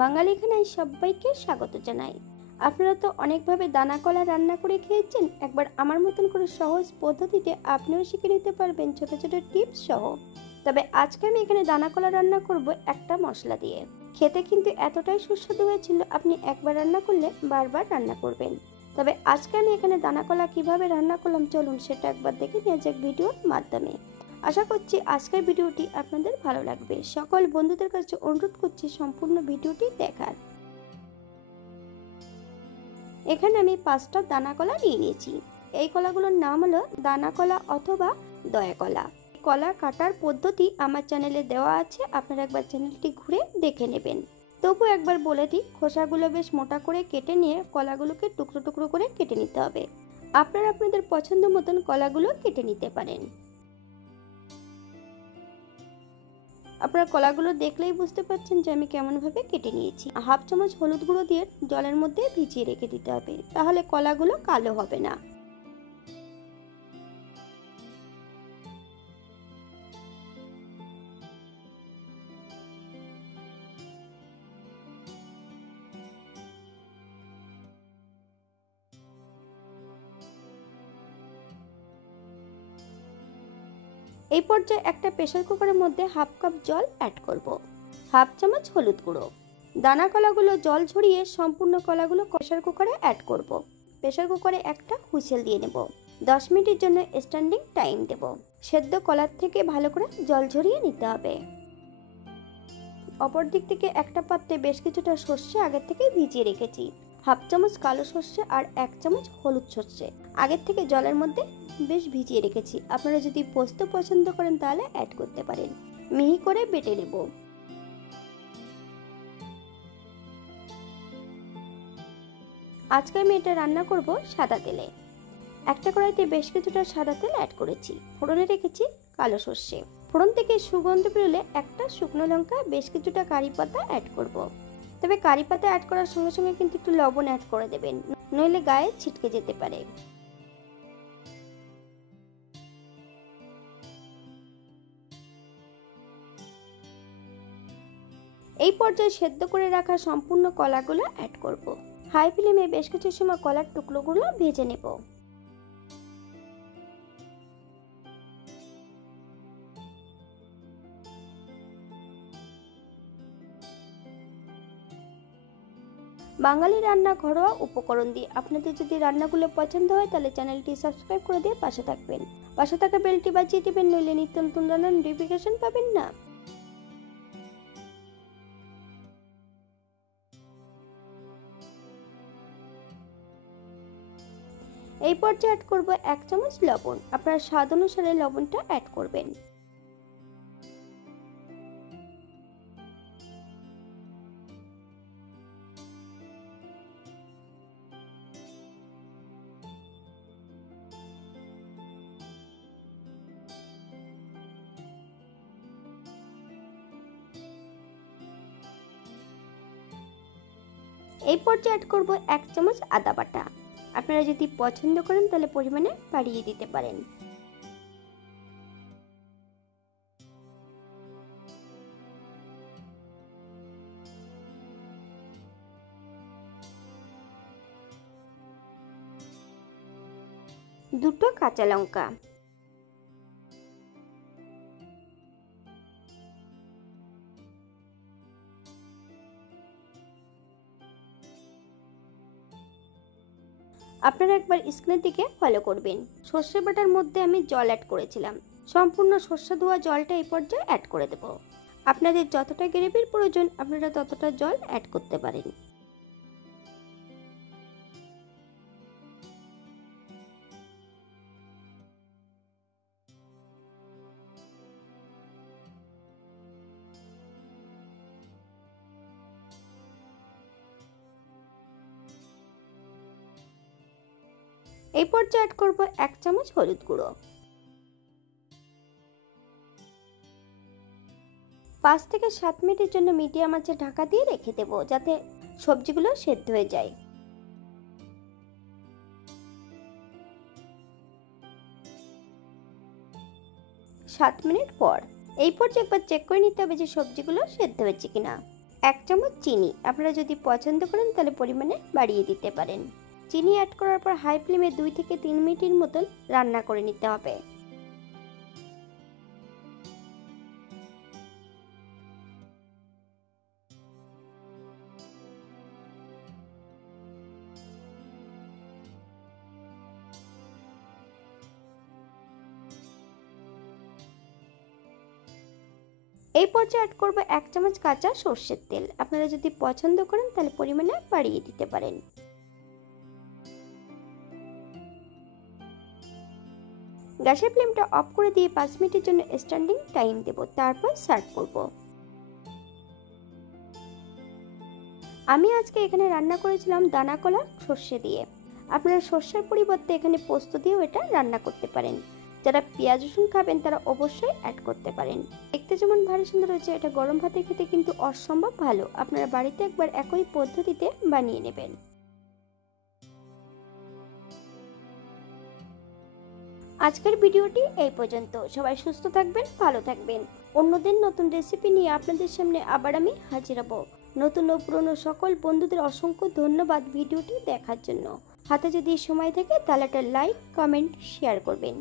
বাঙালি খানায় সবাইকে স্বাগত জানাই। আপনারা তো অনেকভাবে দানা কলা রান্না করে খেয়েছেন। একবার আমার মতন করে সহজ পদ্ধতিতে আপনিও শিখে নিতে পারবেন ছোট ছোট টিপস সহ। তবে আজকে আমি এখানে দানা কলা রান্না করব একটা মশলা দিয়ে। খেতে কিন্তু এতটাই সুস্বাদু হয়েছিল, আপনি একবার রান্না করলে বারবার রান্না করবেন। তবে আজকে আমি এখানে দানা কলা কিভাবে রান্না করলাম চলুন সেটা একবার দেখে নিয়ে যাক ভিডিওর মাধ্যমে। আশা করছি আজকের ভিডিওটি আপনাদের ভালো লাগবে। সকল বন্ধুদের কাছে অনুরোধ করছি সম্পূর্ণ ভিডিওটি দেখার। এখানে আমি 5টা দানা কলা নিয়ে নিয়েছি। এই কলাগুলোর নাম হলো দানা কলা অথবা দয়া কলা। কলা কাটার পদ্ধতি আমার চ্যানেলে দেওয়া আছে, আপনারা একবার চ্যানেলটি ঘুরে দেখে নেবেন। তবু একবার বলে দিই, খোসাগুলো বেশ মোটা করে কেটে নিয়ে কলাগুলোকে টুকরো টুকরো করে কেটে নিতে হবে। আপনারা আপনাদের পছন্দ মতন কলাগুলো কেটে নিতে পারেন। আপনারা কলাগুলো দেখলেই বুঝতে পারছেন যে আমি কেমন ভাবে কেটে নিয়েছি। হাফ চামচ হলুদ গুঁড়ো দিয়ে জলের মধ্যে ভিজিয়ে রেখে দিতে হবে, তাহলে কলাগুলো কালো হবে না। এই পর্যায়ে একটা প্রেসার কুকারের মধ্যে হাফ কাপ জল অ্যাড করব, হাফ চামচ হলুদ গুঁড়ো। দানা কলাগুলো জল ঝরিয়ে সম্পূর্ণ কলাগুলো প্রেসার কুকারে অ্যাড করব। প্রেসার কুকারে একটা হুইসেল দিয়ে নেব। 10 মিনিটের জন্য স্ট্যান্ডিং টাইম দেব। সেদ্ধ কলার থেকে ভালো করে জল ঝরিয়ে নিতে হবে। অপর দিক থেকে একটা পাত্রে বেশ কিছুটা সর্ষে আগে থেকে ভিজিয়ে রেখেছি। হাফ চামচ কালো সর্ষে আর 1 চামচ হলুদ সর্ষে আগের থেকে জলের মধ্যে বেশ ভিজিয়ে রেখেছি। আপনারা যদি পোস্ত পছন্দ করেন তাহলে অ্যাড করতে পারেন। মিহি করে বেটে নেব। আজকে আমি এটা রান্না করব সাদা তেলে। একটা কড়াইতে বেশ কিছুটা সাদা তেল অ্যাড করেছি। ফোড়নে রেখেছি কালো সর্ষে। ফোড়ন থেকে সুগন্ধ বেরোলে একটা শুকনো লঙ্কা, বেশ কিছুটা কারি পাতা অ্যাড করব। তবে কারি পাতা অ্যাড করার সঙ্গে সঙ্গে কিন্তু একটু লবণ অ্যাড করে দেবেন, নইলে গায়ে ছিটকে যেতে পারে। এই পর্যায়ে সেদ্ধ করে রাখা সম্পূর্ণ কলাগুলো অ্যাড করব। হাই ফ্লেমে বেশ কিছু সময় কলার টুকরোগুলো ভেজে নেব। বাঙালি রান্না ঘরোয়া উপকরণ দিয়ে। আপনাদের যদি রান্নাগুলো পছন্দ হয় তাহলে চ্যানেলটি সাবস্ক্রাইব করে দিয়ে পাশে থাকবেন। পাশে থাকা বেলটি বাজিয়ে দিবেন, নইলে নিত্য নতুন রান্নার নোটিফিকেশন পাবেন না। এই পর্যায়ে অ্যাড করব 1 চামচ লবণ। আপনারা স্বাদ অনুসারে লবণটা অ্যাড করবেন। এই পর্যায়ে অ্যাড করব 1 চামচ আদা বাটা। আপনারা যদি পছন্দ করেন তাহলে পরিমাণে বাড়িয়ে দিতে পারেন। দুটো কাঁচা লঙ্কা। আপনারা একবার স্ক্রিনের দিকে ফলো করবেন। সর্ষে বাটার মধ্যে আমি জল অ্যাড করেছিলাম। সম্পূর্ণ সর্ষে ধোয়া জলটা এই পর্যায়ে অ্যাড করে দেব। আপনাদের যতটা গ্রেভির প্রয়োজন আপনারা ততটা জল অ্যাড করতে পারেন। এই পর্যায়ে অ্যাড করব 1 চামচ হলুদ গুঁড়ো। 5 থেকে 7 মিনিটের জন্য মিডিয়াম আঁচে ঢাকা দিয়ে রেখে দেব, যাতে সবজিগুলো সেদ্ধ হয়ে যায়। 7 মিনিট পর এই পর্যায়ে একবার চেক করে নিতে হবে যে সবজিগুলো সেদ্ধ হয়েছে কিনা। 1 চামচ চিনি, আপনারা যদি পছন্দ করেন তাহলে পরিমাণে বাড়িয়ে দিতে পারেন। চিনি অ্যাড করার পর হাই ফ্লেমে 2 থেকে 3 মিনিটের মতন রান্না করে নিতে হবে। এই পর্যায়ে অ্যাড করব 1 চামচ কাঁচা সর্ষের তেল, আপনারা যদি পছন্দ করেন তাহলে পরিমাণে বাড়িয়ে দিতে পারেন। গ্যাসের ফ্লেমটা অফ করে দিয়ে 5 মিনিটের জন্য স্ট্যান্ডিং টাইম দেব, তারপর সার্ভ করব। আমি আজকে এখানে রান্না করেছিলাম দানা কলা সর্ষে দিয়ে। আপনারা সর্ষের পরিবর্তে এখানে পোস্ত দিয়েও এটা রান্না করতে পারেন। যারা পেঁয়াজ রসুন খাবেন তারা অবশ্যই অ্যাড করতে পারেন। দেখতে যেমন ভারী সুন্দর হয়েছে, এটা গরম ভাতে খেতে কিন্তু অসম্ভব ভালো। আপনারা বাড়িতে একবার একই পদ্ধতিতে বানিয়ে নেবেন। আজকের ভিডিওটি এই পর্যন্ত। সবাই সুস্থ থাকবেন, ভালো থাকবেন। অন্যদিন নতুন রেসিপি নিয়ে আপনাদের সামনে আবার আমি হাজির হব। নতুন ও পুরনো সকল বন্ধুদের অসংখ্য ধন্যবাদ ভিডিওটি দেখার জন্য। হাতে যদি সময় থাকে তাহলে একটা লাইক, কমেন্ট, শেয়ার করবেন।